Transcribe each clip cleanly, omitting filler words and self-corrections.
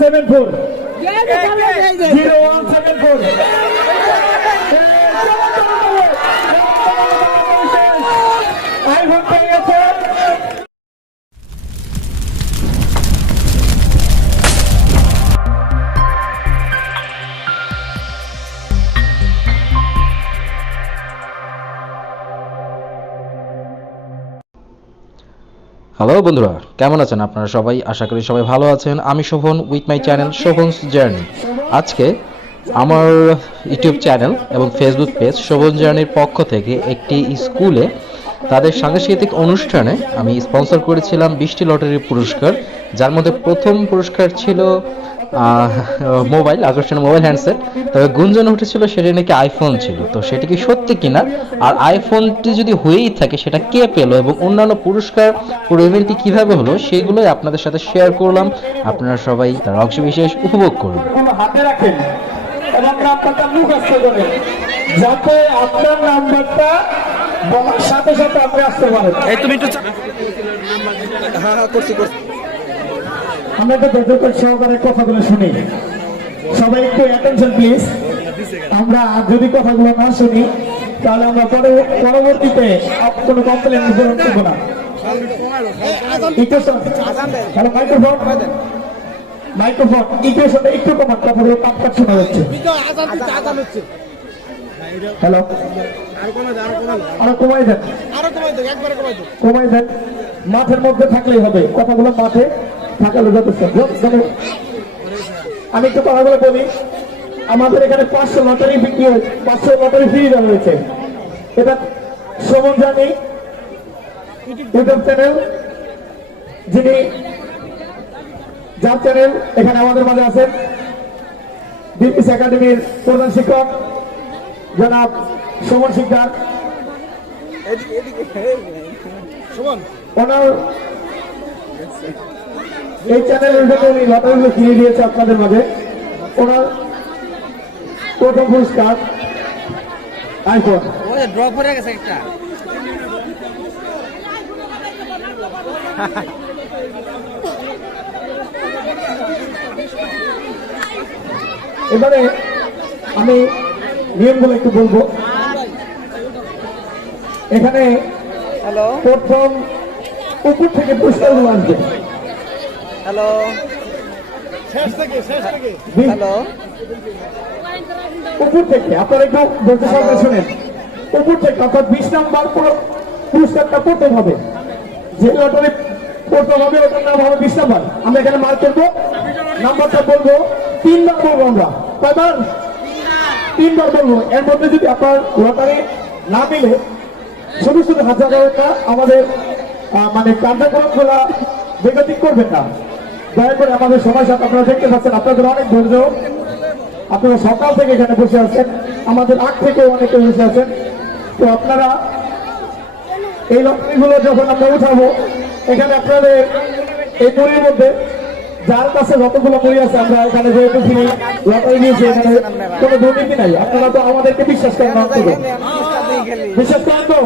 0174 0174 iPhone পেয়ে গেছে। Hello বন্ধুরা, কেমন আছেন আপনারা সবাই? আশা করি সবাই ভালো আছেন। আমি Shovan with my channel Shovan's journey. আজকে আমার ইউটিউব চ্যানেল এবং ফেসবুক পেজ শোভন জার্নির পক্ষ থেকে একটি স্কুলে তাদের সাংস্কৃতিক অনুষ্ঠানে আমি স্পন্সর করেছিলাম 20টি লটারির পুরস্কার, যার মধ্যে প্রথম পুরস্কার ছিল মোবাইল, আকর্ষণীয় মোবাইল হ্যান্ডসেট। তবে গুঞ্জন উঠেছিল সেটা নাকি আইফোন ছিল। তো সেটা কি সত্যি কিনা, আর আইফোনটি যদি হয়েই থাকে সেটা কে পেলো এবং অন্যান্য পুরস্কার পুরো ইভেন্টটি কীভাবে হলো সেগুলোই আপনাদের সাথে শেয়ার করলাম। আপনারা সবাই তার অংশ বিশেষ উপভোগ করুন। হাতে রাখেন এবং নাম্বারটা মুখস্থ করেন যাতে আপনার নাম্বারটা বলার সাথে সাথে আপনি আসতে পারেন। এই তুমি একটু হ্যাঁ করছি। আমরা একটু ধৈর্য সহকারে কথাগুলো শুনি। সবাই একটু অ্যাটেনশন প্লিজ। আমরা যদি কথাগুলো না শুনি তাহলে আমরা পরবর্তীতে কোনো কমপ্লেন গ্রহণ করবো না। হ্যালো মাইক্রোফোন ইকুয়েশনটা একটু কমান, কথাগুলো কাট শোনা যাচ্ছে। হ্যালো আরো কমাই দেন, কমাই দেন। মাঠের মধ্যে থাকলেই হবে, কথাগুলো মাঠে থাকলে যথেষ্ট। আমি একটু কথাগুলো বলি। আমাদের এখানে 500 লটারি বিক্রি হয়েছে, 500 লটারি ফ্রি দেওয়া হয়েছে। এটা শোভন জার্নি ইউটিউব চ্যানেল, যার চ্যানেল এখানে আমাদের মাঝে আছেন ডিপিএস একাডেমির প্রধান শিক্ষক জনাব সুমন শিকদার। ওনার এই চ্যানেলের জন্য উনি লটারিগুলো কিনে দিয়েছে আপনাদের মাঝে। ওনার প্রথম পুরস্কার আইফোন। এবারে আমি নিয়মগুলো একটু বলবো। এখানে প্রথম উপর থেকে পুরস্কারগুলো আসবে। হ্যালো উপর থেকে আপনারা একটু বলতে সরকার শুনেন। উপর থেকে অর্থাৎ 20 নাম্বার পুরস্কারটা প্রথম হবে। যে লটারি প্রথম হবে ওটার নাম হবে 20 নাম্বার। আমরা এখানে মার্ক করবো, নাম্বারটা বলবো 3 বার বলবো। আমরা কয়বার? 3 বার বলবো। এর মধ্যে যদি আপনার লটারি না মিলে শুধু শুধু হাজার না, আমাদের মানে কার্যক্রম গুলা বেগতিক করবেন না। দয়া করে আমাদের সময় সাথে আপনারা দেখতে পাচ্ছেন, আপনাদের অনেক ধৈর্য। আপনারা সকাল থেকে এখানে বসে আছেন, আমাদের আগ থেকে অনেকে বসে আছেন। তো আপনারা এই লটারিগুলো যখন আমরা উঠাবো, এখানে আপনাদের এই মুড়ির মধ্যে যার কাছে যতগুলো মুড়ি আছে, আমরা এখানে যেহেতু লটারি নিয়েছি, এখানে কোনো দুর্নীতি নাই। আপনারা তো আমাদেরকে বিশ্বাস করেন না, বিশ্বাস করেন তো?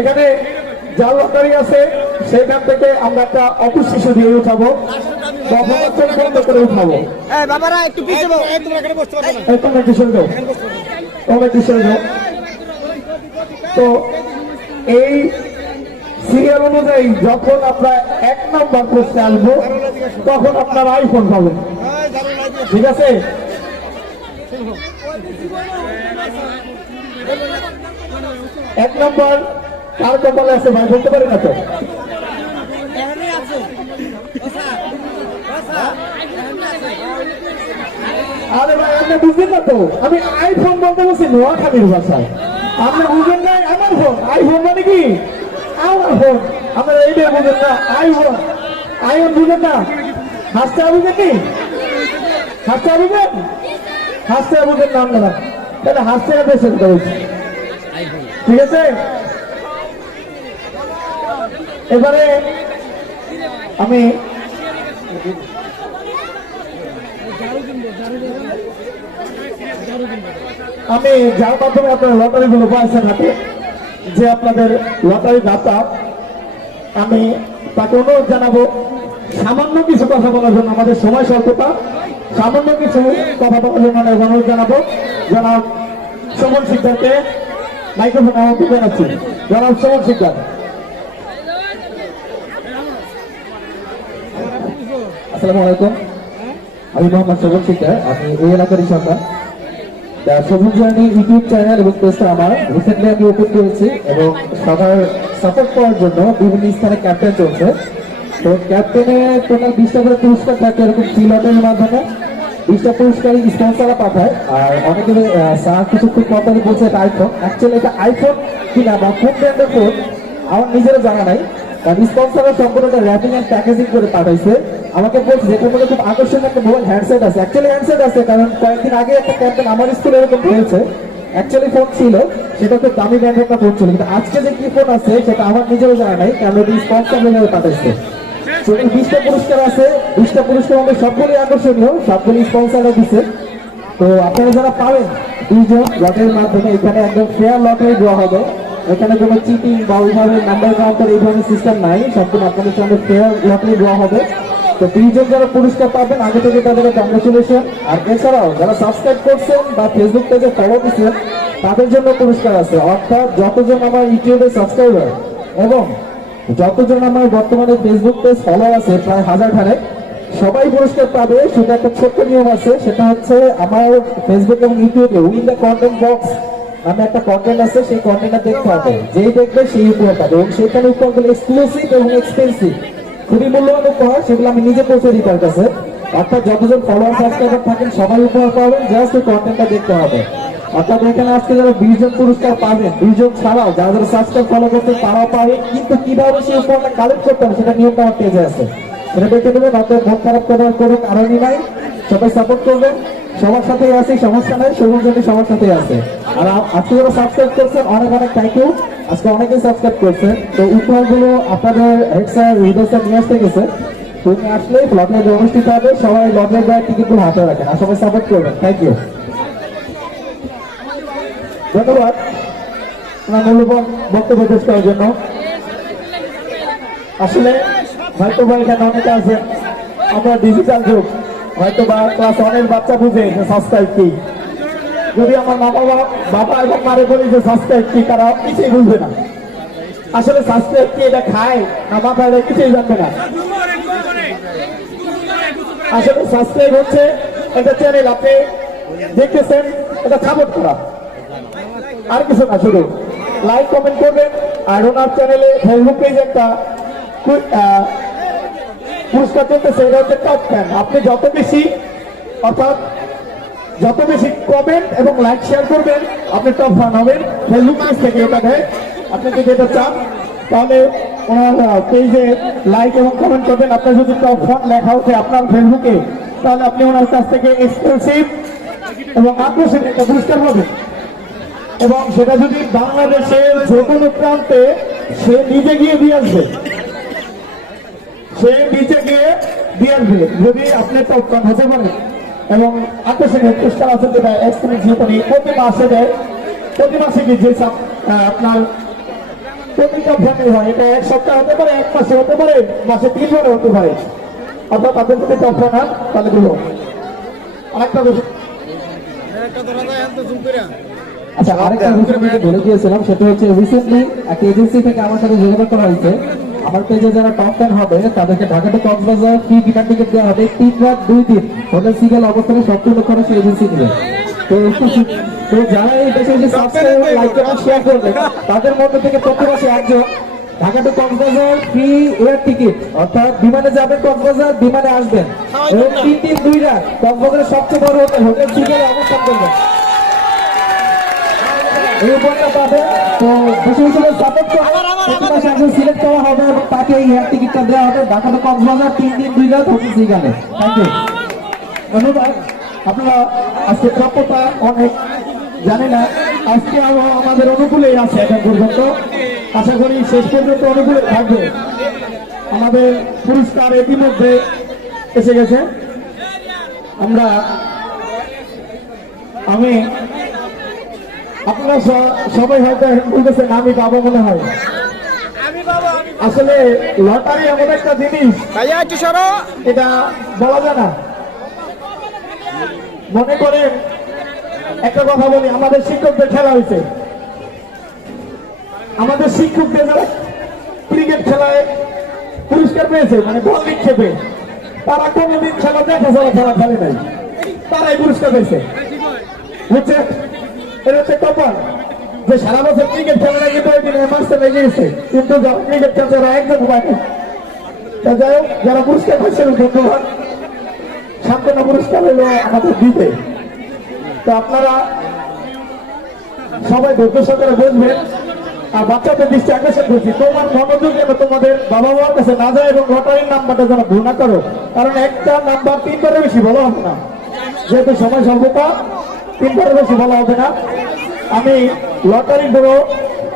এখানে যার লটারি আছে সেখান থেকে আমরা একটা অপুষ শিশু দিয়ে উঠাবো, বন্ধ করে উঠাবো। তো এই সিরিয়াল অনুযায়ী যখন আমরা 1 নম্বর প্রশ্নে আসবো তখন আপনার আইফোন পাবেন, ঠিক আছে? এক নম্বর কার কপালে আছে ভাই বলতে পারি না তো? আরে ভাই আপনি বুঝলেন না তো? আমি আইফোন বলতে বলছি নোয়াখালীর ভাষায়। আপনি বুঝলেন না? আমার ফোন আইফোন মানে কি? আমার ফোন। আপনারা এইটা বুঝেন না? আইফোন আইফোন বুঝেন না? হাসতে বুঝেন কি? হাসতে বুঝেন? হাসতে বুঝেন না আপনারা? তাহলে হাসতে বেশি ঠিক আছে। এবারে আমি যার মাধ্যমে আপনারা লটারি গুলো পাইছেন হাতে, যে আপনাদের লটারি দাতা, আমি তাকে অনুরোধ জানাবো সামান্য কিছু কথা বলার জন্য, আমাদের সময় স্বল্পতা, সামান্য কিছু কথা বলার জন্য আমি অনুরোধ জানাবো। জনাব শোভন শিকদারকে মাইক্রোফোন আমার তুলে যাচ্ছি। জনাব শোভন শিকদার। আসসালামু আলাইকুম, আমি মোহাম্মদ শোভন শিকদার। আমি এই এলাকারই সন্তান। সবুজ জার্নি ইউটিউব চ্যানেল এবং পেজটা আমার রিসেন্টলি আমি ওপেন করেছি এবং সবার সাপোর্ট করার জন্য বিভিন্ন স্থানে ক্যাম্পেইন চলছে। তো ক্যাম্পেইনে টোটাল 20টা করে পুরস্কার থাকে, এরকম 3 লটের মাধ্যমে 20টা পুরস্কারই স্পন্সররা পাঠায়। আর অনেকে স্যার কিছুক্ষণ কথা বলছে এটা আইফোন, অ্যাকচুয়ালি এটা আইফোন কিনা বা কোন ব্র্যান্ডের ফোন আমার নিজেরও জানা নাই। স্পন্সররা সম্পূর্ণ র্যাপিং এন্ড প্যাকেজিং করে পাঠাইছে। আমাকে বলছে যেটার মধ্যে খুব আকর্ষণীয় একটা মোবাইল হ্যান্ডসেট আছে। অ্যাকচুয়ালি হ্যান্ডসেট আছে, কারণ কয়েকদিন আগে একটা ক্যাম্পেইন আমার স্কুলে এরকম হয়েছে। অ্যাকচুয়ালি ফোন ছিল, সেটা খুব দামি ব্র্যান্ডের একটা ফোন ছিল, কিন্তু আজকে যে কি ফোন আছে সেটা আমার নিজেরও জানা নাই, কারণ এটি স্পন্সর হিসেবে পাঠাইছে। টোটাল 20টা পুরস্কার আছে, 20টা পুরস্কার মধ্যে সবগুলি আকর্ষণীয়, সবগুলি স্পন্সররা দিচ্ছে। তো আপনারা যারা পাবেন 2জন লটের মাধ্যমে, এখানে একদম ফেয়ার লটারি দেওয়া হবে। এখানে কোনো চিটিং বা ওইভাবে নাম্বার কাউন্টার এই ধরনের সিস্টেম নাই, সম্পূর্ণ আপনাদের সামনে ফেয়ার লটারি দেওয়া হবে। তো 2জন যারা পুরস্কার পাবেন আগে থেকে তাদের কংগ্রেচুলেশন। আর এছাড়াও যারা সাবস্ক্রাইব করছেন বা ফেসবুক পেজে ফলো দিচ্ছেন তাদের জন্য পুরস্কার আছে। অর্থাৎ যতজন আমার ইউটিউবে সাবস্ক্রাইবার এবং যতজন আমার বর্তমানে ফেসবুক পেজ ফলো আছে প্রায় 1000 ধারে, সবাই পুরস্কার পাবে। সেটা একটা ছোট্ট নিয়ম আছে, সেটা হচ্ছে আমার ফেসবুক এবং ইউটিউবে উইন দ্য কন্টেন্ট বক্স নামে একটা কন্টেন্ট আছে, সেই কন্টেন্টটা দেখতে হবে। যেই দেখবে সেই উপহার পাবে, এবং সেখানে উপহারগুলো এক্সক্লুসিভ এবং এক্সপেন্সিভ, খুবই মূল্যবান উপহার, সেগুলো আমি নিজে পৌঁছে দিই তার কাছে। অর্থাৎ যতজন ফলোয়ার সাবস্ক্রাইবার থাকেন সবাই উপহার পাবেন, জাস্ট ওই কন্টেন্টটা দেখতে হবে। অর্থাৎ এখানে আজকে যারা 20 জন পুরস্কার পাবেন, 20 জন ছাড়াও যারা যারা সাবস্ক্রাইব ফলো করতেন তারাও পাবে। কিন্তু কিভাবে সেই উপহারটা কালেক্ট করতে হবে সেটা নিয়মটা আমার পেজে আছে, সেটা দেখে নেবেন। অর্থাৎ মন খারাপ করার কোনো কারণই নাই, সবাই সাপোর্ট করবেন। সবার সাথেই আছে, সমস্যা নাই, সবুজ জার্নি সবার সাথেই আছে। আর আজকে যারা সাবস্ক্রাইব করছেন অনেক অনেক থ্যাংক ইউ। আজকে অনেকেই সাবস্ক্রাইব করছেন। তো উপহারগুলো আপনাদের হেড স্যার হৃদয় স্যার নিয়ে আসতে গেছে। তুমি আসলে লটারি অনুষ্ঠিত হবে, সবাই লটারি দেওয়ার টিকিটগুলো হাতে রাখেন আর সবাই সাপোর্ট করবেন। থ্যাংক ইউ, ধন্যবাদ আপনার মূল্যবান বক্তব্য পেশ করার জন্য। আসলে হয়তো বা এখানে অনেকে আছেন, আমরা ডিজিটাল যুগ, হয়তো বা ক্লাস 1-এর বাচ্চা বুঝে যে সাবস্ক্রাইব কি। যদি আমার বাবা এবং মারে বলি যে সাবস্ক্রাইব কি, তারা কিছুই বুঝবে না। আসলে সাবস্ক্রাইব কি, এটা খায় না মাথায় কিছুই জানবে না। আসলে সাবস্ক্রাইব হচ্ছে একটা চ্যানেল আপনি দেখতেছেন, এটা সাপোর্ট করা, আর কিছু না। শুধু লাইক কমেন্ট করবেন। আর ওনার চ্যানেলে ফেসবুক পেজ একটা পুরস্কার চলতেছে, এটা হচ্ছে টপ ফ্যান। আপনি যত বেশি, অর্থাৎ যত বেশি কমেন্ট এবং লাইক শেয়ার করবেন আপনি টপ ফ্যান হবেন। ফেসবুক পেজ থেকে এটা দেয়। আপনি যদি এটা চান তাহলে ওনার পেজে লাইক এবং কমেন্ট করবেন। আপনার যদি টপ ফ্যান লেখা ওঠে আপনার ফেসবুকে, তাহলে আপনি ওনার কাছ থেকে এক্সক্লুসিভ এবং আকর্ষণীয় একটা পুরস্কার পাবেন। এবং সেটা যদি বাংলাদেশের যে কোনো প্রান্তে সে নিজে গিয়ে দিয়ে আসবে, সে নিচে গিয়ে দিয়ে আসবে যদি আপনি টপ ফ্যান হতে পারেন। এবং আকর্ষণীয় পুরস্কার আছে যেটা এক্সপেরিয়েন্স প্রতি মাসে দেয়। প্রতি মাসে কি যে আপনার প্রতি টপ ফ্যানে হয়, এটা 1 সপ্তাহ হতে পারে, 1 মাসে হতে পারে, মাসে 3 বারে হতে পারে। অর্থাৎ আপনি যদি টপ ফ্যান হন তাহলে গুলো আরেকটা আচ্ছা, আরেকটা বিষয় আমি বলে দিয়েছিলাম, সেটা হচ্ছে রিসেন্টলি একটা এজেন্সি থেকে আমার সাথে যোগাযোগ করা হয়েছে। আমার পেজে যারা টপ 10 হবে তাদেরকে ঢাকা টু কক্সবাজার ফ্রি বিমান টিকিট দেওয়া হবে 3 রাত 2 দিন হোটেল সিগেল অবস্থানে সম্পূর্ণ খরচ এজেন্সি নেবে। তো যারা এই দেশে যে সাবস্ক্রাইব লাইক এবং শেয়ার করবে তাদের মধ্যে থেকে প্রতি মাসে একজন Dhaka to Cox's Bazar free air ticket, অর্থাৎ বিমানে যাবেন কক্সবাজার, বিমানে আসবেন এবং 3 দিন 2 রাত কক্সবাজারের সবচেয়ে বড় হোটেল সিগেলে অবস্থান করবেন। এই উপহারটা পাবে। তো বেশি বেশি সাপোর্ট করে প্রতি মাসে একজন সিলেক্ট করা হবে এবং তাকে এই এয়ার টিকিটটা দেওয়া হবে ঢাকা টু কক্সবাজার 3 দিন 2 রাত হোটেল সিগেলে। থ্যাংক ইউ, ধন্যবাদ। আপনারা আজকে প্রাপ্যতা অনেক জানি না, আজকে আমাদের অনুকূলেই আছে এখন পর্যন্ত। আশা করি শেষ পর্যন্ত অনুকূলে থাকবে। আমাদের পুরস্কার ইতিমধ্যে এসে গেছে। আপনারা সবাই হয়তো বলতেছেন আমি বাবা মনে হয়। আসলে লটারি এমন একটা জিনিস, ভাইয়া একটু সরো। এটা বলা যায় না। মনে করেন একটা কথা বলি, আমাদের শিক্ষকদের খেলা হয়েছে, আমাদের শিক্ষকদের যারা ক্রিকেট খেলায় পুরস্কার পেয়েছে, মানে বল নিক্ষেপে, তারা কোনোদিন খেলা দেখা যাওয়া খেলা খেলে নাই, তারাই পুরস্কার পেয়েছে। বুঝছে, এটা হচ্ছে কপাল যে সারা বছর ক্রিকেট খেলা নাকি দিনে মাস্টার লেগে গেছে, কিন্তু যারা ক্রিকেট খেলছে তারা একজন পায় না। তা যাই হোক, যারা পুরস্কার পাচ্ছেন ধন্যবাদ। সান্ত্বনা পুরস্কার হলো আমাদের দিতে। তো আপনারা সবাই ধৈর্য সহকারে বসবেন। আর বাচ্চাদের দৃষ্টি আকর্ষণ করছি, তোমার মনোযোগ যেন তোমাদের বাবা মার কাছে না যায় এবং লটারির নাম্বারটা যেন ভুল না করো, কারণ একটা নাম্বার 3 বারের বেশি বলা হবে না, যেহেতু সময় স্বল্পতা, 3 বারের বেশি বলা হবে না। আমি লটারি ড্র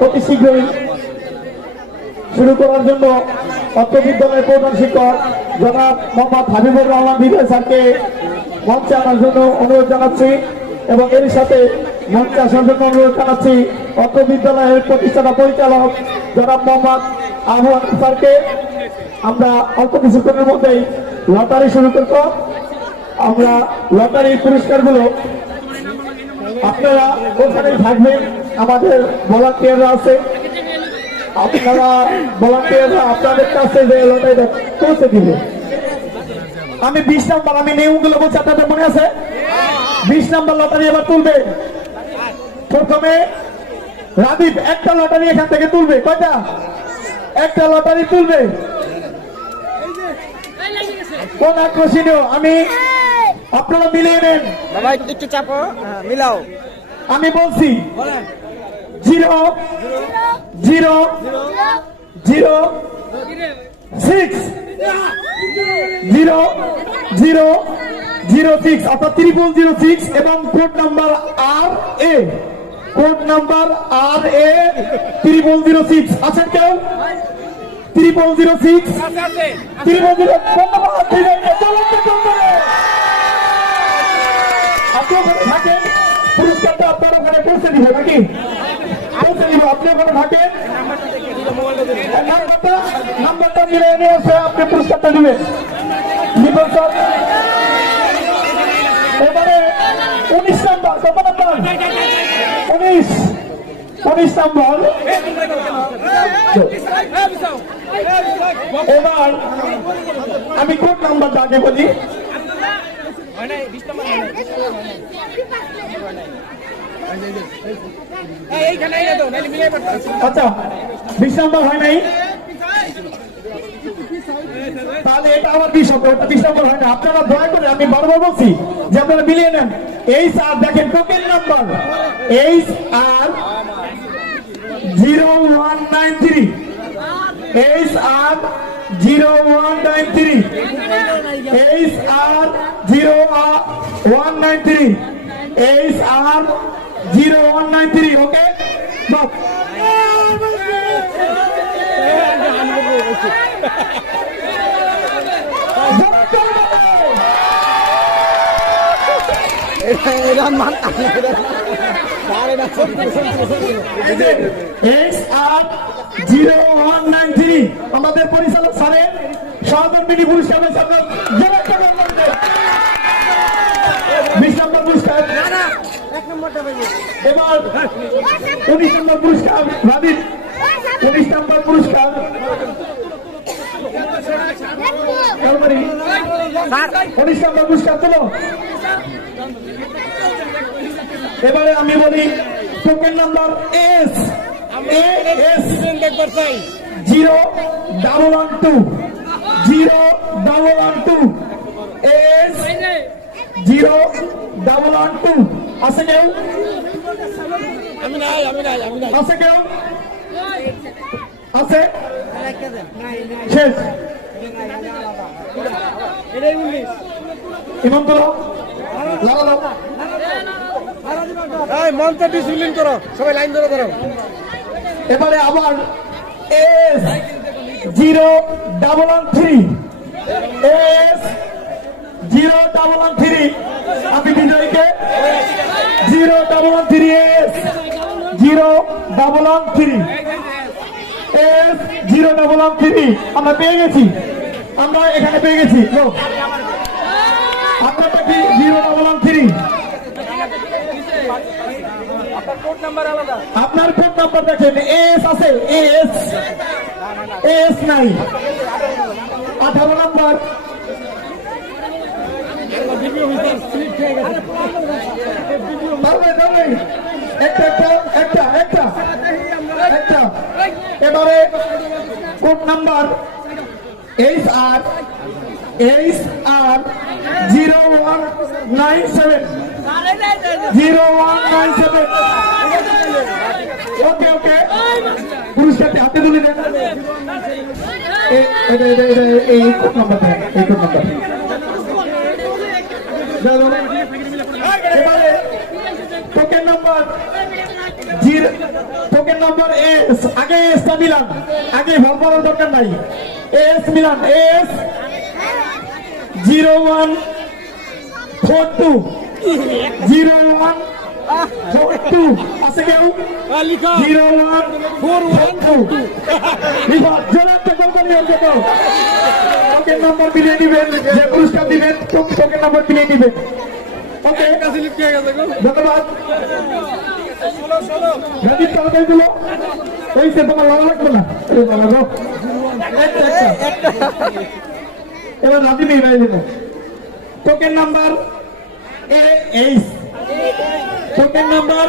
অতি শীঘ্রই শুরু করার জন্য অত্র বিদ্যালয়ের প্রধান শিক্ষক জনাব মোহাম্মদ হাবিবুর রহমান বিজয় স্যারকে মঞ্চে আনার জন্য অনুরোধ জানাচ্ছি, এবং এর সাথে মঞ্চে আসার জন্য অনুরোধ জানাচ্ছি অত্র বিদ্যালয়ের প্রতিষ্ঠাতা পরিচালক জনাব মোহাম্মদ আহ্বান স্যারকে। আমরা অল্প কিছুক্ষণের মধ্যেই লটারি শুরু করব। আমরা লটারির পুরস্কারগুলো আপনারা ওখানেই থাকবেন, আমাদের ভলান্টিয়াররা আছে, আপনারা ভলান্টিয়াররা আপনাদের কাছে যে লটারিটা পৌঁছে দিবে। আমি 20 নাম্বার, আমি নিয়মগুলো বলছি, আপনাদের মনে আছে? 20 নাম্বার লটারি এবার তুলবে। প্রথমে রাদীপ একটা লটারি এখান থেকে তুলবে। কয়টা? একটা লটারি তুলবে। কোন আকর্ষণীয়, আমি আপনারা মিলিয়ে নেন। বাবা একটু চাপো, মিলাও। আমি বলছি 0 0 0 6 0 0 0 6, অর্থাৎ 3006 এবং code number RA, code number RA 3006 আছেন কেউ? 3006 3006 ধন্যবাদ। আপনি ওখানে থাকেন, পুরস্কারটা আপনার ওখানে পৌঁছে দিবে নাকি? পৌঁছে দিব। আপনি ওখানে থাকেন, নাম্বারটা মিলে নিয়ে এসে আপনি পুরস্কারটা দিবেন। এবারে 19 নাম্বার, কত নাম্বার? 19 নাম্বার। এবার আমি কোড নাম্বারটা আগে বলি। আচ্ছা, 20 নাম্বার হয় নাই, তাহলে এটা আমার 20 হবে, ওটা 20 নাম্বার হয় না। আপনারা দয়া করে, আমি বারবার বলছি যে আপনারা মিলিয়ে নেন। HR দেখেন, token number HR 0193, HR 0193, HR 0193, HR 0193। ওকে, HR 0193 আমাদের পরিচালক স্যারের সহকর্মী পুরস্কার পেয়েছে। আপনার 20 নম্বর পুরস্কার। এবার 19 নম্বর পুরস্কার রাদীপ, 19 নম্বর পুরস্কার 19 নম্বর পুরস্কার তোলো। এবারে আমি বলি টোকেন নাম্বার S 0112 0112 S 0112 আছে কেউ? আছে কেউ? আছে? শেষ। ইমাম তোলো, লাগালো। মন্ত্র ডিসিপ্লিন করো, সবাই লাইন ধরে ধরো। এবারে আবার S 0113 S 0113 আমি বিজয়কে 0113 S 0113 S013 আমরা পেয়ে গেছি, আমরা এখানে পেয়ে গেছি। লোক আপনারটা কি 013? আপনার কোড নাম্বার দেখেন, এস আছে, এস নাই, 18 নাম্বার। একটা এবারে কোড নাম্বার HR 0197 0197। ওকে ওকে, পুরস্কারটি হাতে তুলে দেন। এই কোড নাম্বার দেন, এই কোড নাম্বার। এবারে টোকেন নাম্বার এস, আগে এসটা মিলান, আগে ভর করার দরকার নাই। এস মিলান, এস 0142 0142 আছে কেউ? 0142 বিভাগ জোরে কোম্পানি হবে তো। টোকেন নাম্বার মিলিয়ে দিবেন, যে পুরস্কার দিবেন টোকেন নাম্বার মিলিয়ে দিবেন। ওকে, ধন্যবাদ। রাজীব তাড়াতাড়ি দিল, এই সে তোমার ভালো লাগবে না। এবার রাজীব এই রায় দিল। Token number AH, token number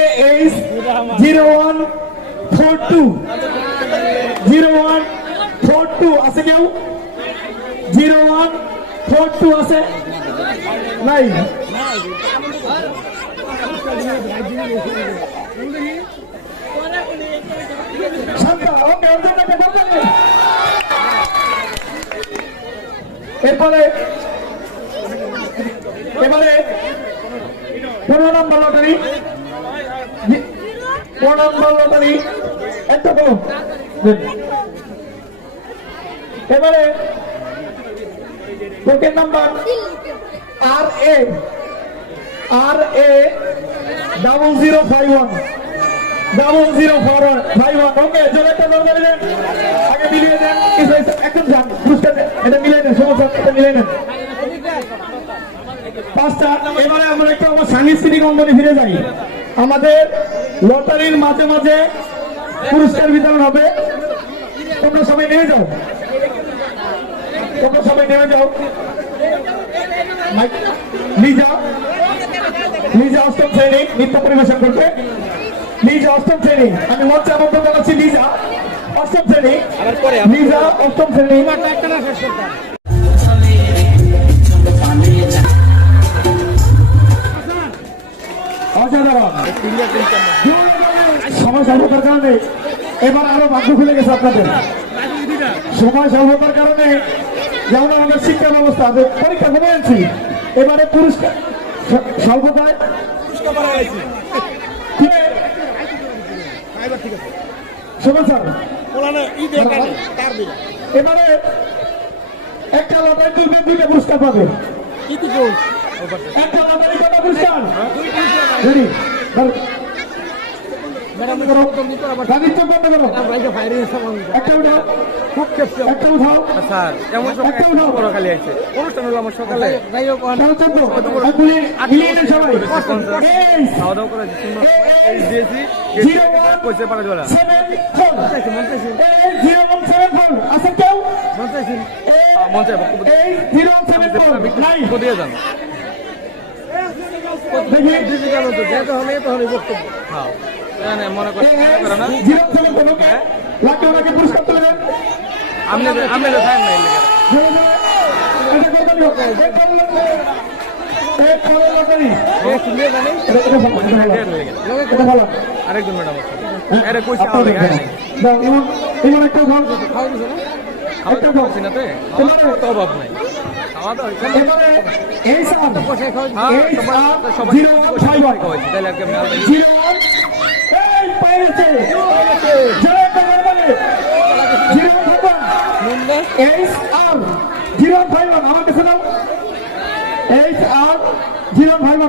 AH 0142 আছে কেউ? 0142 আছে নাই? এরপরে 15 নম্বর লটারি, 15 নম্বর লটারি একটা তো। এবারে টোকেন নাম্বার RA 0051 0051। ওকে, জোরে একটা দরকার দেন, আগে মিলিয়ে দেন। একদম যান, পুরস্কার এটা মিলিয়ে দেন, সমস্যা এটা মিলিয়ে নেন। 5টা। এবারে আমরা একটু আমার সাংস্কৃতিক অঙ্গনে ফিরে যাই। আমাদের লটারির মাঝে মাঝে পুরস্কার বিতরণ হবে। তোমরা সবাই নেমে যাও, তোমরা সবাই নেমে যাও। লিজা অষ্টম শ্রেণী নৃত্য পরিবেশন করবে। লিজা অষ্টম শ্রেণী, আমি মঞ্চে আমন্ত্রণ জানাচ্ছি। লিজা অষ্টম শ্রেণী, লিজা অষ্টম শ্রেণী। সময় স্বল্পতার কারণে এবার আরো ভাগ্য খুলে গেছে আপনাদের। সময় স্বল্পতার কারণে যেমন আমাদের শিক্ষা ব্যবস্থা পরীক্ষা কমে আনছি, এবারে পুরস্কার স্বল্পতায় এবারে একটা লটারি তুলবে, 2টা পুরস্কার পাবে। একটা লটারি কটা পুরস্কার? পুরস্কার তুলে দেন। আরেকজন ম্যাডাম অভাব নাই, খাওয়া দাওয়া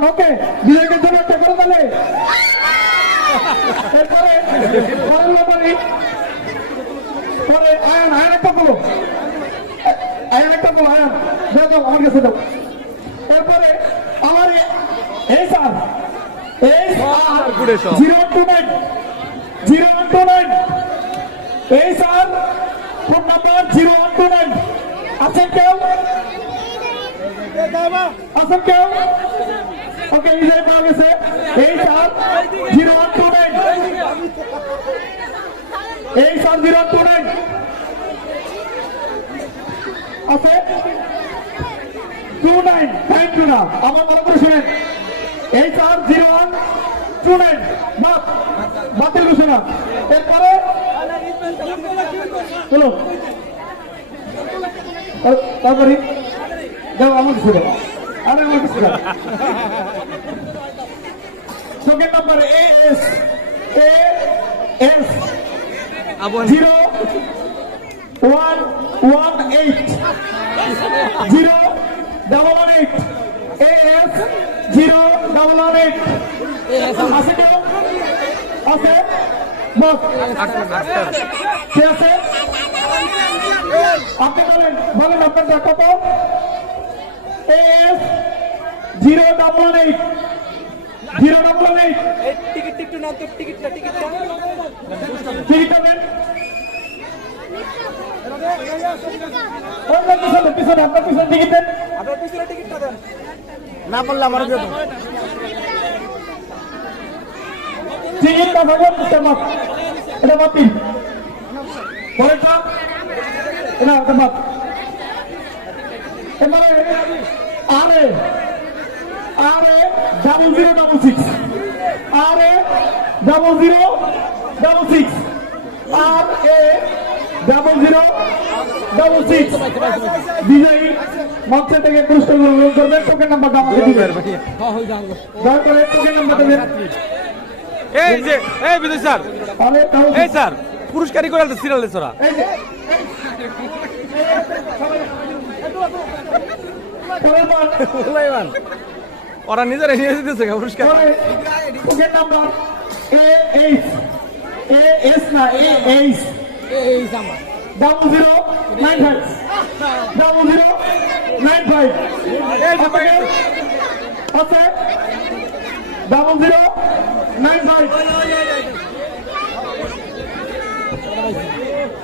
ওকে, বিজয়কের জন্য একটা করে তাহলে। এরপরে আয়ান আয়ান একটা বলো, আয়ান একটা বলো, আয়ান দাও দাও আমার কাছে দাও। এরপরে আমার এই স্যার, এই স্যার 0129 0129, এই স্যার ফোন নাম্বার 0129। আছেন কেউ? আছেন কেউ? ওকে, ইজয় পাওয়া গেছে। এই স্যার 0129, এই স্যার 0129 আছে। 29 থ্যাংক ইউ না, আমার ভালো করে শুনেন। এই স্যার 0129 বাতিল ঘোষণা। এরপরে চলো তারপরে যাও আমার কিছু দাও, আরে আমার কিছু দাও। সেকেন্ড নাম্বার AS 0118 0118 AS 0118 আছে কেউ? আছে বস কে আছে? আপনি বলেন বলেন আপনার কত? AS 0118 0118 টিকিট দেন। পিছনে আপনার পিছনে টিকিট দেন। না বললে আমার টিকিট না থাকবে এটা বাতিল। পরের টা না এটা বাদ। এবারে আরে 0066 আরে 0066 0066 বিজয়ী মঞ্চ থেকে পুরস্কার গ্রহণ করবেন। টোকেন নাম্বারটা আমাকে দিবেন, দয়া করে টোকেন নাম্বার দেবেন। এই যে এই বিজয় স্যার, আরে এই স্যার পুরস্কারই করে সিরিয়াল দেছরা। এই যে ওরা নিজেরা নিয়ে দিতেছে পুরস্কার। টোকেন নাম্বার AS না AS 0095 0095 আছে 0095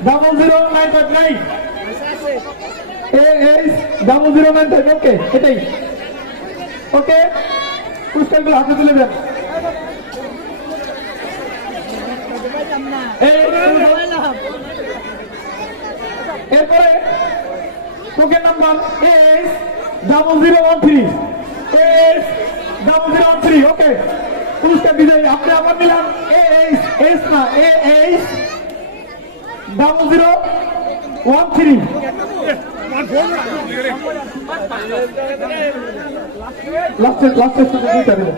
0095 নাই AS 0095 ওকে এটাই ওকে। পুরস্কারগুলো হাতে তুলে দেন। এরপরে টোকেন নাম্বার AS 0013 AS 0013 ওকে। পুরস্কার বিজয়ী আপনি আবার নিলাম AS না AS 0013। লাস্টের দুইটা দেবেন।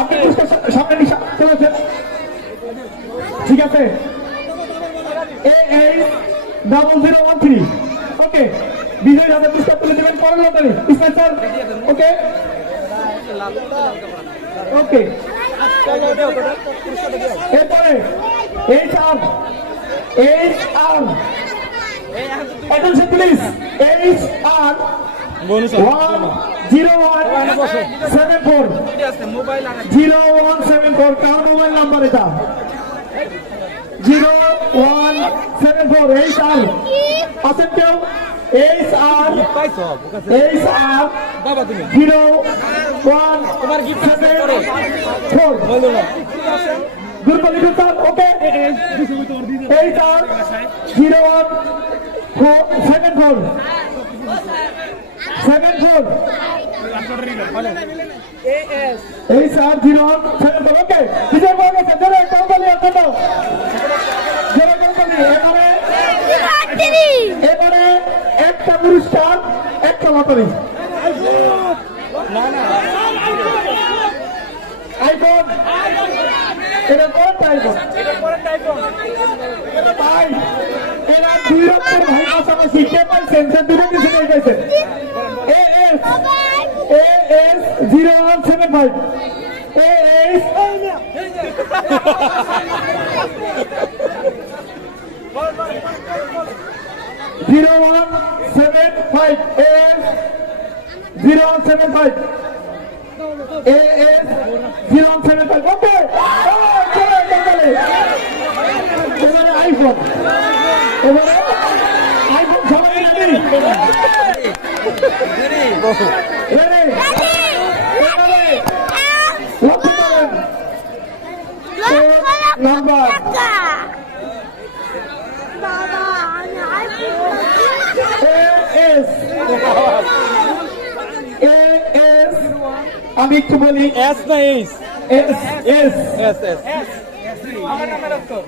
আপনি পুরস্কার সামনে নিয়ে চলে আসেন, ঠিক আছে? AS 0013 ওকে। বিজয়ী হাতে পুরস্কার তুলে দেবেন। পরের লটারি ইসমাইল স্যার ওকে ওকে। এরপরে HR attention please HR 0174 0174 car mobile number এটা 0174 HR আছেন কেউ? HR বাবা তুমি 0174 গুরুত্ব লিখুন স্যার ওকে। HR 0174 এই স্যার 0174 ওকে। বিজয় পাওয়া গেছে। জোরে করতালি আপনার দাও, জোরে করতালি। এবারে একটা পুরস্কার একটা লটারি আইফোন। এটা কোনটা আইফোন? ভাই এরা দুই রকমের ভাই পাশাপাশি কে পাইছেন? সে দুটো কিছু নিয়ে গেছে। AS 0175 AS 0175 0175 AS 0175 ওকে এবারে আইফোন সবাই রেডি লক্ষ্য করেন নাম্বার আমি একটু বলি এস না এইস এস এস এস এস আমার নামের উত্তর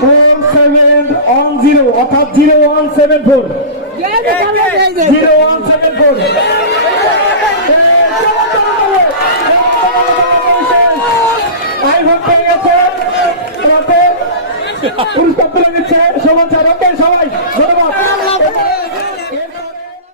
4710 অর্থাৎ 0174 0174 আইফোন পেয়ে গেছে পুরস্কার তুলে দিচ্ছে সমান স্যার ওকে সবাই ধন্যবাদ